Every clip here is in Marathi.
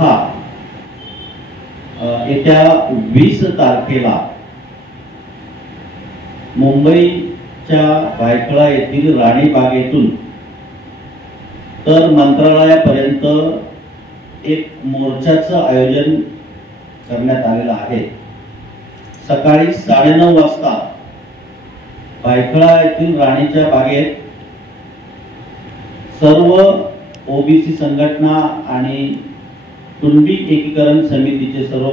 सुद्धा येत्या 20 तारखेला मुंबईच्या भायखळा येथील राणी बागेतून तर मंत्रालयापर्यंत एक मोर्चाचं आयोजन करण्यात आलेलं आहे। सकाळी 9:30 वाजता भायखळा येथील राणीच्या बागेत सर्व ओबीसी संघटना आणि कुणबी एकीकरण समितीचे सर्व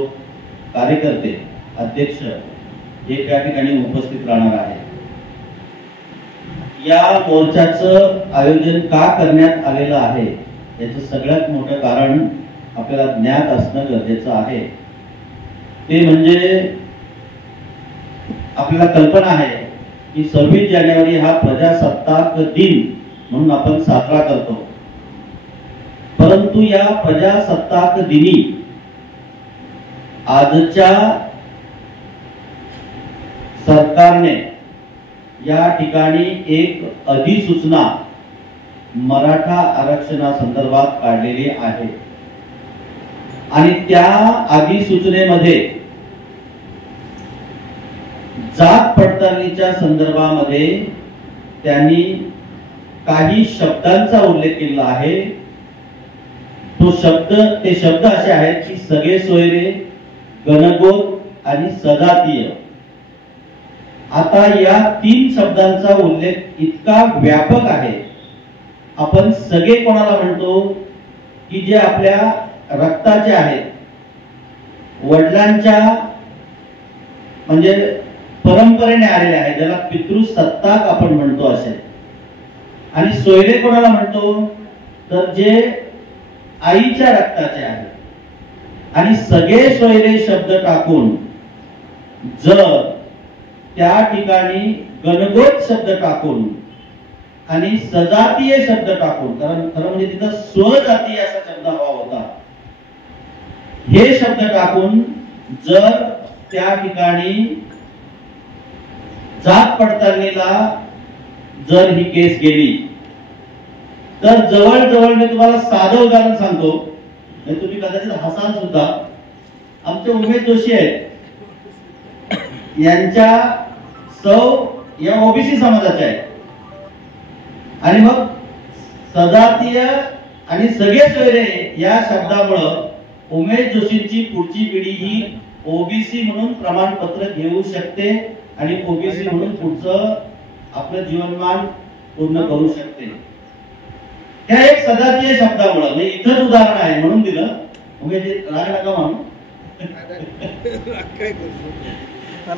कार्यकर्ते अध्यक्ष हे त्या ठिकाणी उपस्थित राहणार आहेत। या मोर्चाचं आयोजन का करण्यात आलेलं आहे याचं सगळ्यात मोठं कारण आपल्याला ज्ञात असणं गरजेचं आहे। ते म्हणजे आपल्याला कल्पना आहे की 26 जानेवारी हा प्रजासत्ताक दिन म्हणून आपण साजरा करतो, परंतु या प्रजासत्ताक दिनी आजच्या सरकारने या ठिकाणी एक अधिसूचना मराठा आरक्षणासंदर्भात काढलेली आहे आणि त्या अधिसूचनेमध्ये जात पडताळणीच्या संदर्भामध्ये त्यांनी काही शब्दांचा उल्लेख केला आहे। ते शब्द असे आहेत की सगळे सोयरे, गणगोत आणि सजातीय। आता या 3 शब्दांचा उल्लेख इतका व्यापक आहे। आपण सगळे कोणाला म्हणतो की जे आपल्या रक्ताचे आहेत, वडिलांच्या म्हणजे परंपरेने आलेले आहे, ज्याला पितृसत्ताक आपण म्हणतो असे। आणि सोयरे कोणाला म्हणतो तर जे आईच्या रक्ताचे आहेत। आणि सगळे सोयरे शब्द टाकून जर त्या ठिकाणी गणगोत शब्द टाकून आणि सजातीय शब्द टाकून, कारण खरं म्हणजे तिथं स्वजातीय असा शब्द हवा होता, हे शब्द टाकून जर त्या ठिकाणी जात पडताळणीला जर ही केस गेली तर जवळजवळ मी तुम्हाला साधं उदाहरण सांगतो, तुम्ही कदाचित हसाल सुद्धा। आमचे उमेश जोशी आहेत, यांच्या सौ या ओबीसी समाजाचे आहेत आणि मग सजातीय आणि सगळे सोयरे या शब्दामुळे उमेश जोशींची पुढची पिढी ही ओबीसी म्हणून प्रमाणपत्र घेऊ शकते आणि ओबीसी म्हणून पुढचं आपलं जीवनमान पूर्ण करू शकते। ह्या एक सजातीय शब्दामुळे म्हणजे इथंच उदाहरण आहे म्हणून दिलं, उमेश राग नका म्हणून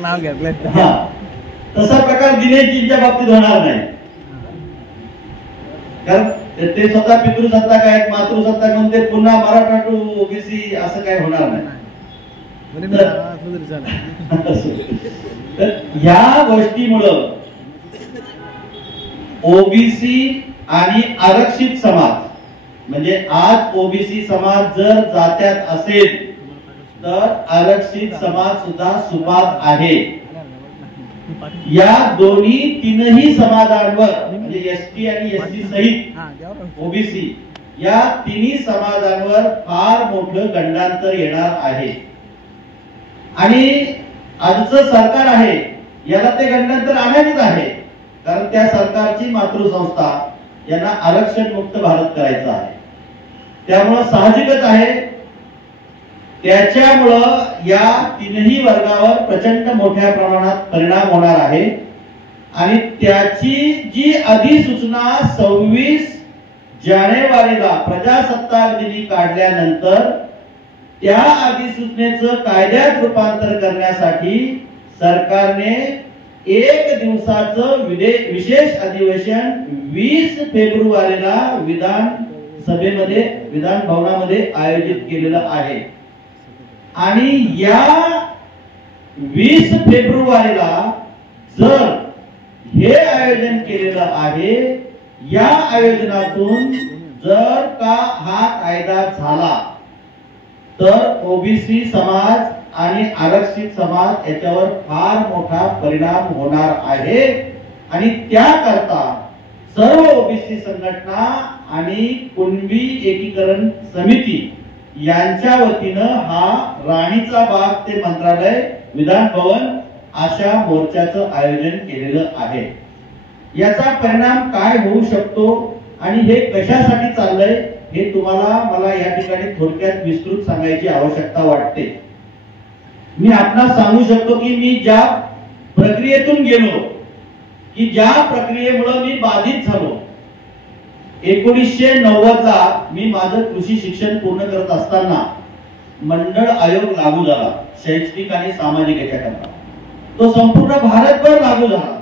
नाव घेतलंय। तसा प्रकार दिनेशजींच्या बाबतीत होणार नाही, कारण ते स्वतः पितृसत्ताक आहेत, मातृसत्ताक म्हणून ते पुन्हा मराठा टू ओबीसी असं काही होणार नाही। तर ह्या गोष्टीमुळं ओबीसी आणि आरक्षित समाज म्हणजे आज ओबीसी समाज जर जात्यात असेल तर आरक्षित समाज सुद्धा सुपात आहे। या तीनही समाजांवर म्हणजे एसटी आणि एसटी सहित ओबीसी या तिन्ही समाजांवर फार मोठं गंडांतर येणार आहे आणि आजचं सरकार आहे याला ते गंडांतर आणायचंच आहे, कारण त्या सरकारची मातृसंस्था यांना आरक्षण मुक्त भारत करायचा आहे। त्यामुळे साहजिकच आहे त्याच्यामुळं या तीनही वर्गावर प्रचंड मोठ्या प्रमाणात परिणाम होणार आहे आणि त्याची जी अधिसूचना 26 जानेवारीला प्रजासत्ताक दिनी काढल्यानंतर त्या अधिसूचनेचं कायद्यात रूपांतर करण्यासाठी सरकारने 1 दिवसाचं विशेष अधिवेशन 20 फेब्रुवारीला विधानसभेमध्ये विधान भवनामध्ये आयोजित केलेलं आहे आणि या 20 फेब्रुवारीला जर हे आयोजन केलेलं आहे, या आयोजनातून जर का हा कायदा झाला तर ओबीसी समाज आणि आरक्षित समाज याच्यावर फार मोठा परिणाम होणार आहे आणि त्याकरता सर्व ओबीसी संघटना आणि कुणबी एकीकरण समिती यांच्या वतीनं हा राणीचा बाग ते मंत्रालय विधान भवन अशा मोर्चाचं आयोजन केलेलं आहे. याचा परिणाम काय होऊ शकतो आणि हे कशासाठी चाललंय हे तुम्हाला मला या ठिकाणी थोडक्यात विस्तृत सांगायची आवश्यकता वाटते. मी आपणास सांगू शकतो की मी ज्या प्रक्रियेतून गेलो, की ज्या प्रक्रियेमुळे मी बाधित झालो. 1990 ला मी माझं कृषी शिक्षण पूर्ण करत असताना मंडळ आयोग लागू झाला शैक्षणिक आणि सामाजिक याच्याकरता. तो संपूर्ण भारतभर लागू झाला.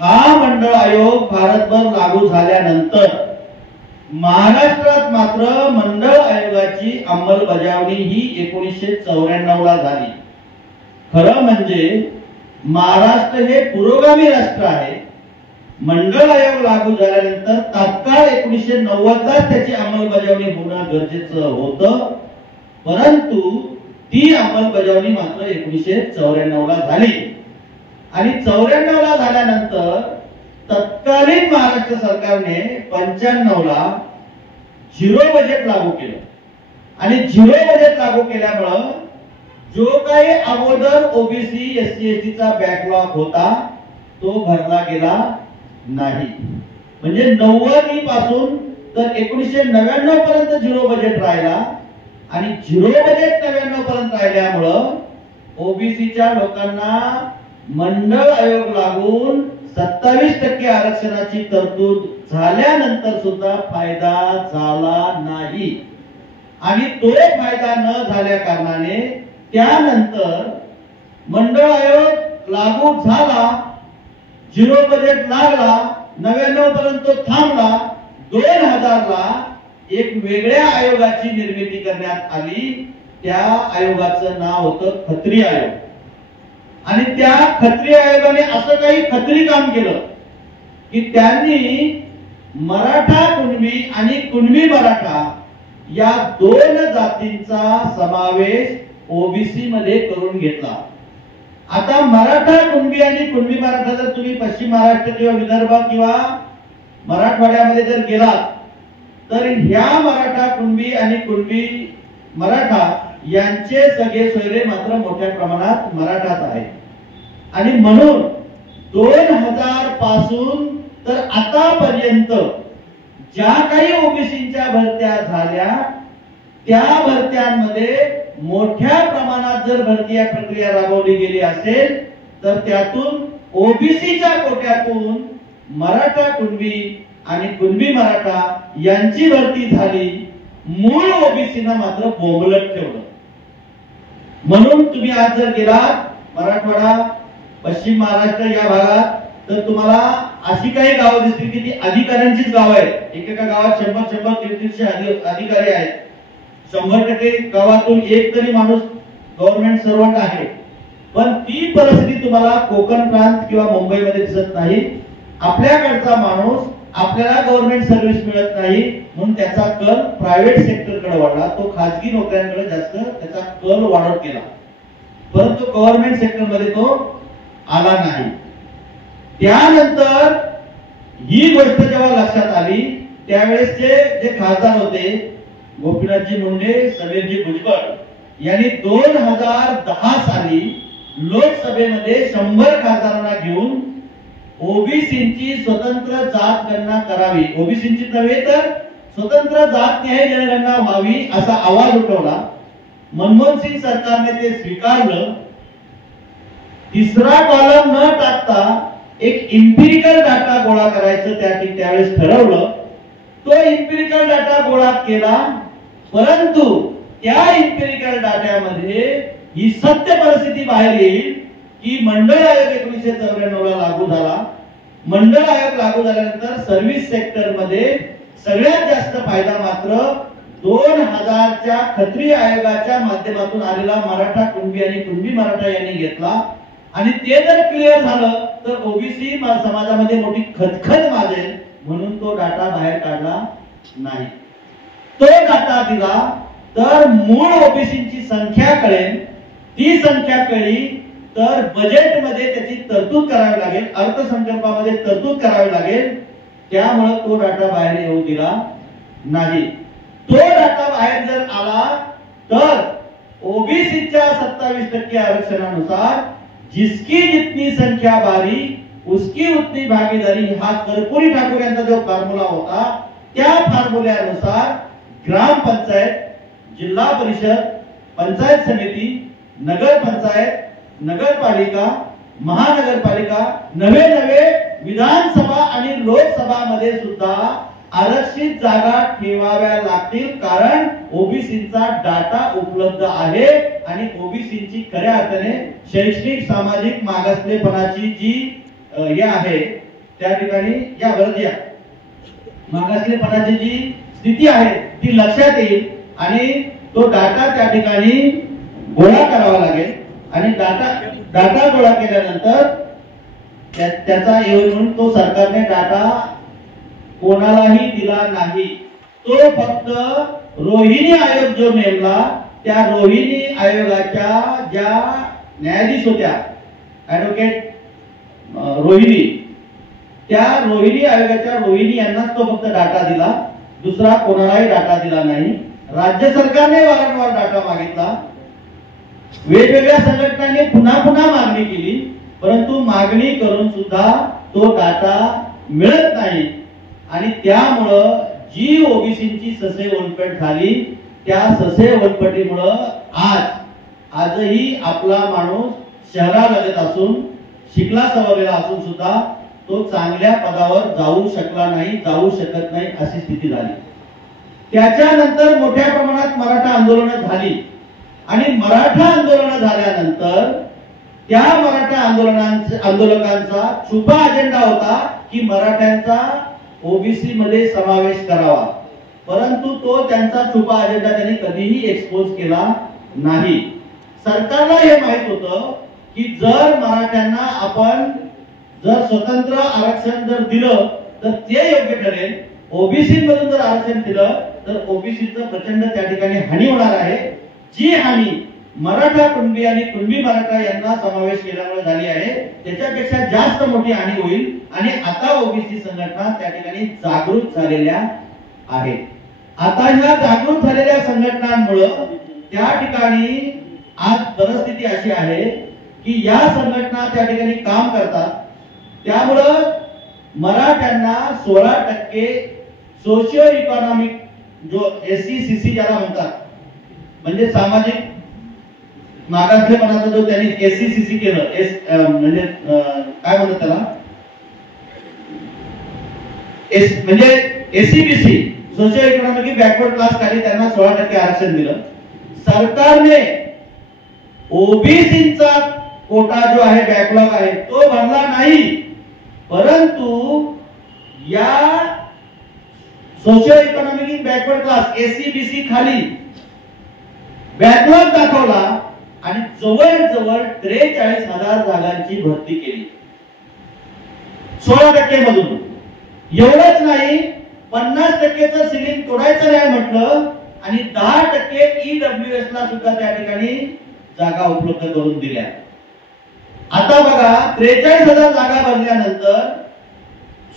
हा मंडळ आयोग भारतभर लागू झाल्यानंतर महाराष्ट्रात मात्र मंडळ आयोगाची अंमलबजावणी ही 1994 ला झाली. खरं म्हणजे महाराष्ट्र हे पुरोगामी राष्ट्र आहे. मंडळ आयोग लागू झाल्यानंतर तात्काळ 1990 ला त्याची अंमलबजावणी होणं गरजेचं होतं, परंतु ती अंमलबजावणी मात्र 1994 ला झाली. आणि 94 ला झाल्यानंतर तत्कालीन महाराष्ट्र सरकारने 95 ला झिरो बजेट लागू केलं. आणि झिरो बजेट लागू केल्यामुळं जो काही अगोदर ओबीसी एससी एसटी चा बॅकलॉग होता तो भरला गेला नाही. म्हणजे 90 पासून तर 1999 पर्यंत झिरो बजेट राहिला. आणि झिरो बजेट 99 पर्यंत राहिल्यामुळं ओबीसीच्या लोकांना मंडळ आयोग लागून 27% आरक्षणाची तरतूद झाल्यानंतर सुद्धा फायदा झाला नाही. आणि तो फायदा न झाल्या कारणाने त्यानंतर मंडळ आयोग लागू झाला, झिरो बजेट लागला, 99 पर्यंत थांबला. 2000 ला एक वेगळ्या आयोगाची निर्मिती करण्यात आली. त्या आयोगाचं नाव होतं खत्री आयोग. आणि त्या खत्री आयोगाने असं काही खत्री काम केलं की त्यांनी मराठा कुणबी आणि कुणबी मराठा या दोन जातींचा समावेश ओबीसी मध्ये करून घेतला. आता मराठा कुणबी आणि कुणबी मराठा जर तुम्ही पश्चिम महाराष्ट्र किंवा विदर्भ किंवा मराठवाड्यामध्ये जर गेलात तर ह्या मराठा कुणबी आणि कुणबी मराठा यांचे सगळे सोयरे मात्र मोठ्या प्रमाणात मराठाच आहेत. आणि म्हणून 2000 पासून तर आतापर्यंत ज्या काही ओबीसीच्या भरत्या झाल्या त्या भरत्यांमध्ये मोठ्या प्रमाणात जर भरती प्रक्रिया राबवली गेली असेल तर त्यातून ओबीसीच्या कोट्यातून मराठा कुणबी आणि कुणबी मराठा यांची भरती झाली. मूळ ओबीसीना मात्र बोंबलत ठेवलं. म्हणून तुम्ही आज जर गेलात मराठवाडा पश्चिम महाराष्ट्र या भागात तर तुम्हाला अशी काही गावं दिसतील की ती अधिकाऱ्यांचीच गावं आहेत. एकेका गावात 100-100-150 अधिकारी आहेत. 100% गावातून एक तरी माणूस गव्हर्नमेंट सर्वंट आहे. पण ती परिस्थिती तुम्हाला कोकण प्रांत किंवा मुंबईमध्ये दिसत नाही. आपल्याकडचा माणूस आपल्याला गव्हर्नमेंट सर्व्हिस मिळत नाही म्हणून त्याचा कल प्रायव्हेट सेक्टरकडे वळला. तो खासगी नोकऱ्यांकडे जास्त त्याचा कल वाढत गेला, परंतु गव्हर्नमेंट सेक्टरमध्ये तो आला नाही. त्यानंतर ही गोष्ट जेव्हा लक्षात आली त्यावेळेसचे जे खासदार होते गोपीनाथजी मुंडे, समीरजी भुजबळ यांनी 2010 साली लोकसभेमध्ये 100 खासदारांना घेऊन ओबीसींची स्वतंत्र जात गणना करावी, ओबीसींची नव्हे तर स्वतंत्र जात न्याय जनगणना व्हावी असा आवाज उठवला. मनमोहन सिंग सरकारने ते स्वीकारलं. तिसरा कॉलम न टाकता एक इम्पिरिकल डाटा गोळा करायचं त्यावेळेस ठरवलं. तो इम्पिरिकल डाटा गोळा केला, परंतु त्या इम्पिरिकल डाट्यामध्ये ही सत्य परिस्थिती बाहेर येईल की मंडळ आयोग 1994 ला लागू झाला. मंडळ आयोग लागू झाल्यानंतर सर्व्हिस सेक्टर मध्ये सगळ्यात जास्त फायदा मात्र 2000 च्या खत्री आयोगाच्या माध्यमातून आलेला मराठा कुणबी आणि कुणबी मराठा यांनी घेतला. आणि ते जर क्लिअर झालं तर ओबीसी समाजामध्ये मोठी खदखद माजेल म्हणून तो डाटा बाहेर काढला नाही. तो डाटा दिला तर मूळ ओबीसीची संख्या कळेल. ती संख्या कळली तर बजेटमध्ये त्याची तरतूद करावी लागेल, अर्थसंकल्पामध्ये तरतूद करावी लागेल. त्यामुळे तो डाटा बाहेर येऊ दिला नाही. तो डाटा बाहेर जर आला तर ओबीसीच्या 27% आरक्षणानुसार जिसकी जितनी संख्या भारी उसकी उतनी भागीदारी हा कर्पूरी ठाकूर यांचा जो फॉर्म्युला होता त्या फॉर्म्युल्यानुसार ग्रामपंचायत, जिल्हा परिषद, पंचायत समिती, नगर पंचायत, नगरपालिका, महानगरपालिका, नवे विधानसभा आणि लोकसभा मध्ये सुद्धा आरक्षित जागा ठेवाव्या लागतील, कारण ओबीसीचा डाटा उपलब्ध आहे आणि ओबीसीची खऱ्या अर्थाने शैक्षणिक सामाजिक मागासलेपणाची जी हे आहे त्या ठिकाणी या वरती मागासलेपणाची जी स्थिती आहे ती लक्षात येईल आणि तो डाटा त्या ठिकाणी गोळा करावा लागेल आणि डाटा गोळा केल्यानंतर त्याचा येऊन तो सरकारने डाटा कोणालाही दिला नाही, तो फक्त रोहिणी आयोग जो नेमला त्या रोहिणी आयोगाच्या ज्या न्यायाधीश होत्या ऍडव्होकेट रोहिणी, त्या रोहिणी आयोगाच्या रोहिणी यांनाच तो फक्त डाटा दिला, दुसरा कोणालाही डाटा दिला नाही। राज्य सरकारने वारंवार डाटा मागितला, वेगवेगळ्या संघटनांनी पुन्हा मागणी केली, परंतु मागणी करून सुद्धा तो डाटा मिळत नाही आणि त्यामुळं जी ओबीसीची ससे ओलपट झाली त्या ससे ओलपटीमुळं आजही आपला माणूस शहरालगत असून शिकला सवरलेला असून सुद्धा तो चांगल्या पदावर जाऊ शकला नाही, जाऊ शकत नाही अशी स्थिती झाली। त्याच्यानंतर मोठ्या प्रमाणात मराठा आंदोलनं झाली आणि मराठा आंदोलन झाल्यानंतर त्या मराठा आंदोलकांचा छुपा अजेंडा होता की मराठ्यांचा ओबीसी मध्ये समावेश करावा, परंतु तो त्यांचा छुपा अजेंडा त्यांनी कधीही एक्सपोज केला नाही। सरकारला हे माहित होतं की जर मराठ्यांना आपण जर स्वतंत्र आरक्षण जर दिलं तर ते योग्य ठरेल, ओबीसी मधून जर आरक्षण दिलं तर ओबीसीचं प्रचंड त्या ठिकाणी हानी होणार आहे, जी हानी मराठा कुणबी आणि कुणबी मराठा यांना समावेश केल्यामुळे झाली आहे त्याच्यापेक्षा जास्त मोठी हानी होईल आणि आता ओबीसी संघटना त्या ठिकाणी जागृत झालेल्या आहेत। आता ह्या जागृत झालेल्या संघटनांमुळे त्या ठिकाणी आज परिस्थिती अशी आहे की या संघटना त्या ठिकाणी काम करतात, त्यामुळं मराठ्यांना 16% सोशिओ इकॉनॉमिक जो एससीसीसी ज्याला म्हणतात म्हणजे सामाजिक मागासलेपणाचा जो त्यांनी एससीसीसी केलं म्हणजे काय म्हणतात त्याला म्हणजे SCBC socio economic backward class खाली त्यांना 16% आरक्षण दिलं। सरकारने ओबीसीचा कोटा जो आहे बॅकलॉग आहे तो भरला नाही, परंतु या socio economic backward class SCBC खाली बॅकलॉग दाखवला आणि जवळ 43,000 जागांची भरती केली 16% मधून। एवढंच नाही, 50%चं सिलिंग तोडायचं नाही म्हटलं आणि 10% ईडब्ल्यूएस ला सुद्धा त्या ठिकाणी जागा उपलब्ध करून दिल्या। आता बघा 43,000 जागा भरल्यानंतर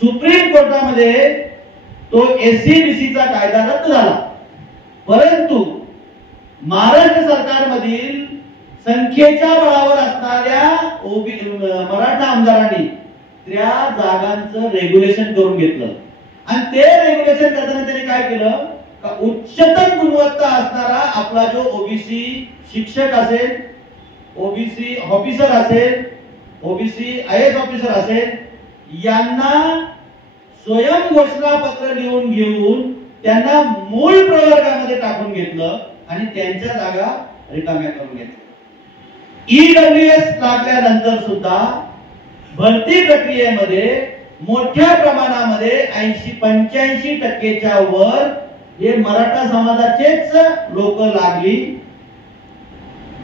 सुप्रीम कोर्टामध्ये तो एससीबीसीचा कायदा रद्द झाला, परंतु महाराष्ट्र सरकारमधील संख्येच्या बळावर असणाऱ्या मराठा आमदारांनी त्या जागांचं रेग्युलेशन करून घेतलं आणि ते रेग्युलेशन करताना त्यांनी काय केलं का उच्चतम गुणवत्ता असणारा आपला जो ओबीसी शिक्षक असेल, ओबीसी ऑफिसर असेल, ओबीसी आयएएस ऑफिसर असेल यांना स्वयं घोषणा पत्र लिहून घेऊन त्यांना मूळ प्रवर्गामध्ये टाकून घेतलं आणि त्यांच्या जागा रिकाम्या करून घेतल्या। ईडब्ल्यूएस लागल्यानंतर सुद्धा भरती प्रक्रियेमध्ये मोठ्या प्रमाणामध्ये 85% वर हे मराठा समाजाचेच लोक लागली,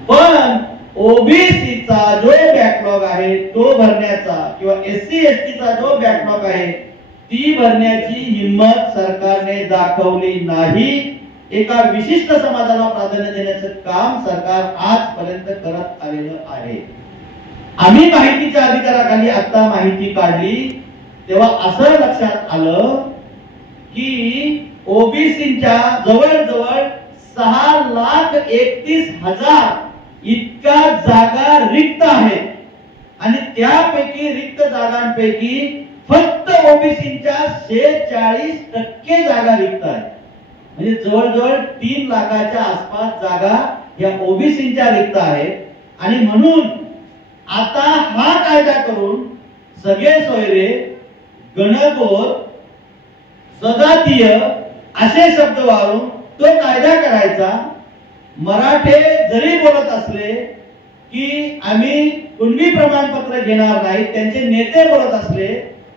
पण ओबीसीचा जो बॅकलॉग आहे तो भरण्याचा किंवा एससी एसटीचा जो बॅकलॉग आहे ती भरण्याची हिम्मत सरकारने दाखवली नाही। एका विशिष्ट समाजाला प्राधान्य देण्याचं काम सरकार आजपर्यंत करत आलेलं आहे। आम्ही माहितीच्या अधिकाराखाली आता माहिती काढली तेव्हा असं लक्षात आलं की ओबीसीच्या जवळजवळ 6,31,000 इतक्या जागा रिक्त आहेत आणि त्यापैकी रिक्त जागांपैकी फक्त ओबीसीच्या 46% जागा रिक्त आहेत. म्हणजे जवळजवळ 3 लाखाच्या आसपास जागा या ओबीसीच्या रिक्त आहेत. आणि म्हणून आता हा कायदा करून सगळे सोयरे, गणगोत, सजातीय असे शब्द वापरून तो कायदा करायचा. मराठे जरी बोलत असले की आम्ही कुणबी प्रमाणपत्र घेणार नाही, त्यांचे नेते बोलत असले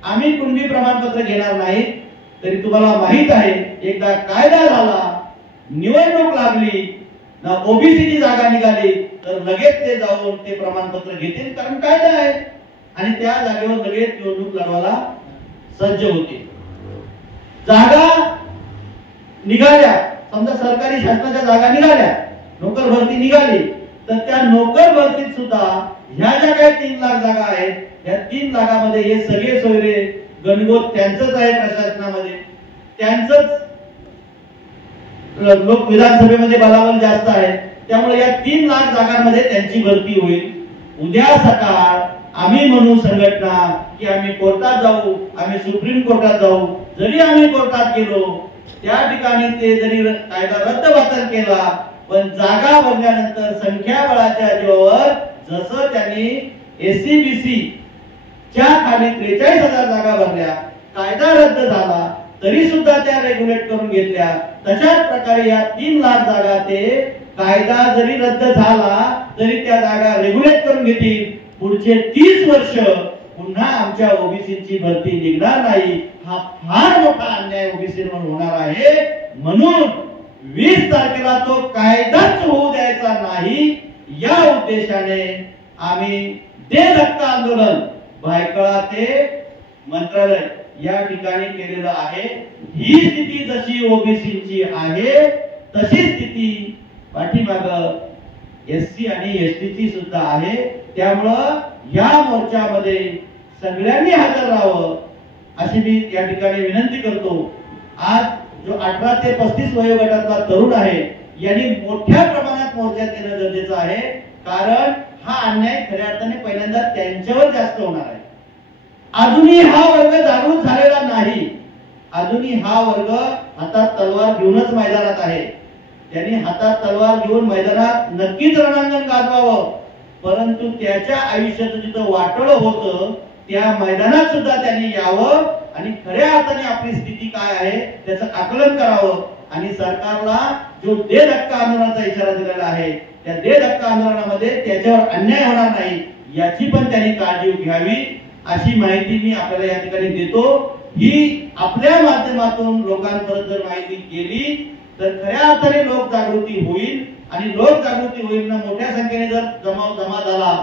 आम्ही कुणबी प्रमाणपत्र घेणार नाही, तरी तुम्हाला माहित आहे एकदा कायदा झाला, निवडणूक लागली ना, ओबीसीची जागा निघाली तर लगेच ते जाऊन ते प्रमाणपत्र घेतील, कारण कायदा आहे आणि त्या जागेवर लगेच निवडणूक लढवायला सज्ज होते. जागा निघाल्या, समजा सरकारी शासनाच्या जागा निघाल्या, नोकर भरती निघाली, तर त्या नोकर भरतीत सुद्धा ह्या ज्या काही 3 लाख जागा आहेत, या 3 लाखामध्ये हे सगळे सोयरे गणगोत त्यांचंच आहे, प्रशासनामध्ये त्यांचंच, लोक विधानसभेमध्ये बलाबल जास्त आहे, त्यामुळे या 3 लाख जागांमध्ये त्यांची भरती होईल. उद्या सकाळ आम्ही म्हणू संघटना की आम्ही कोर्टात जाऊ, आम्ही सुप्रीम कोर्टात जाऊ. जरी आम्ही कोर्टात गेलो, त्या ठिकाणी ते जरी कायदा रद्दबातल केला, पण जागा भरल्यानंतर संख्याबळाच्या जीवावर जसं त्यांनी एससीबीसी च्या खाली 43,000 जागा भरल्या, कायदा रद्द झाला तरी सुद्धा त्या रेग्युलेट करून घेतल्या, तशाच प्रकारे या 3 लाख जागा ते कायदा जरी रद्द झाला तरी त्या जागा रेग्युलेट करून घेतील. पुढचे 30 वर्ष पुन्हा आमच्या ओबीसीची भरती निघणार नाही. हा फार मोठा अन्याय ओबीसीवर होणार आहे. म्हणून 20 तारखेला तो कायदाच होऊ द्यायचा नाही, या उद्देशाने आम्ही दे धक्का आंदोलन भायखळा ते मंत्रालय या ठिकाणी केलेलं आहे. ही स्थिती जशी ओबीसीची आहे तशी स्थिती पाठीमाग एससी आणि एसटीची सुद्धा आहे. त्यामुळं या मोर्चामध्ये सगळ्यांनी हजर राहावं अशी मी या ठिकाणी विनंती करतो. आज जो 18 ते 35 वयोगटातला तरुण आहे यांनी मोठ्या प्रमाणात मोर्चात येणं गरजेचं आहे, कारण हा अन्याय खऱ्या अर्थाने पहिल्यांदा त्यांच्यावर जास्त होणार आहे. अजूनही हा वर्ग जागृत झालेला नाही. अजूनही हा वर्ग हातात तलवार घेऊनच मैदानात आहे. त्यांनी हातात तलवार घेऊन मैदानात नक्कीच रणांगण गाजवावं, परंतु त्याच्या आयुष्याचं जिथं वाटोळं होतं त्या मैदानात सुद्धा त्यांनी यावं आणि खऱ्या अर्थाने आपली स्थिती काय आहे त्याचं आकलन करावं. आणि सरकारला जो दे धक्का आंदोलनाचा इशारा दिलेला आहे त्या दे धक्का आंदोलनामध्ये त्याच्यावर अन्याय होणार नाही याची पण त्यांनी काळजी घ्यावी, अशी माहिती मी आपल्याला या ठिकाणी देतो. ही आपल्या माध्यमातून लोकांपर्यंत जर माहिती गेली तर खऱ्या अर्थाने लोक जागृती होईल आणि लोक जागृती होईल ना, मोठ्या संख्येने जर जमा झाला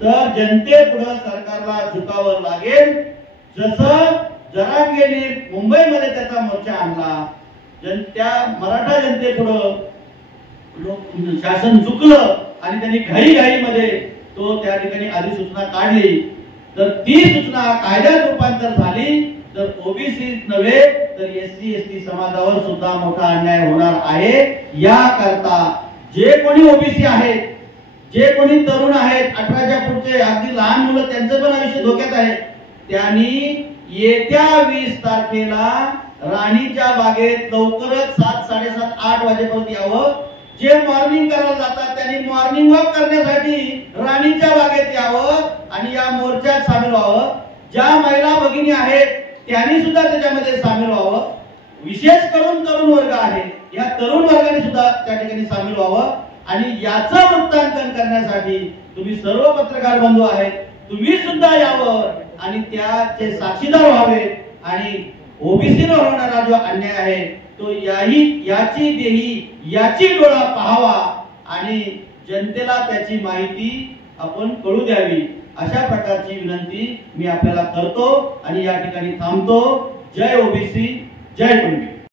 तर जनतेपुढे सरकारला झुकावं लागेल. जसं जरांगेने मुंबईमध्ये त्याचा मोर्चा आणला, त्या मराठा जनतेपुढे शासन झुकलं आणि त्यांनी घाईघाईमध्ये तो त्या ठिकाणी अधिसूचना काढली, तर ती सूचना कायद्यात रूपांतर झाली तर ओबीसी नव्हे तर एससी एसटी समाजावर सुद्धा मोठा अन्याय होणार आहे. याकरता जे कोणी ओबीसी आहेत, जे कोणी तरुण आहेत, 18च्या पुढचे अगदी लहान मुलं त्यांचं पण आयुष्य धोक्यात आहे, त्यांनी येत्या 20 तारखेला राणीच्या बागेत लवकरच 7, 7:30, 8 वाजेपर्यंत यावं. जे मॉर्निंग करायला जातात त्यांनी मॉर्निंग वॉक करण्यासाठी राणीच्या बागेत यावं आणि या मोर्चात सामील व्हावं. ज्या महिला भगिनी आहेत त्यांनी सुद्धा त्याच्यामध्ये सामील व्हावं. विशेष करून तरुण वर्ग आहे, या तरुण वर्गाने सुद्धा त्या ठिकाणी सामील व्हावं. आणि याचं वृत्तांकन करण्यासाठी तुम्ही सर्व पत्रकार बंधू आहेत, तुम्ही सुद्धा यावं आणि त्याचे साक्षीदार व्हावे आणि ओबीसीवर होणारा जो अन्याय आहे तो याची देही याची डोळा पाहावा आणि जनतेला त्याची माहिती आपण कळू द्यावी, अशा प्रकारची विनंती मी आपल्याला करतो आणि या ठिकाणी थांबतो. जय ओबीसी, जय कुणबी.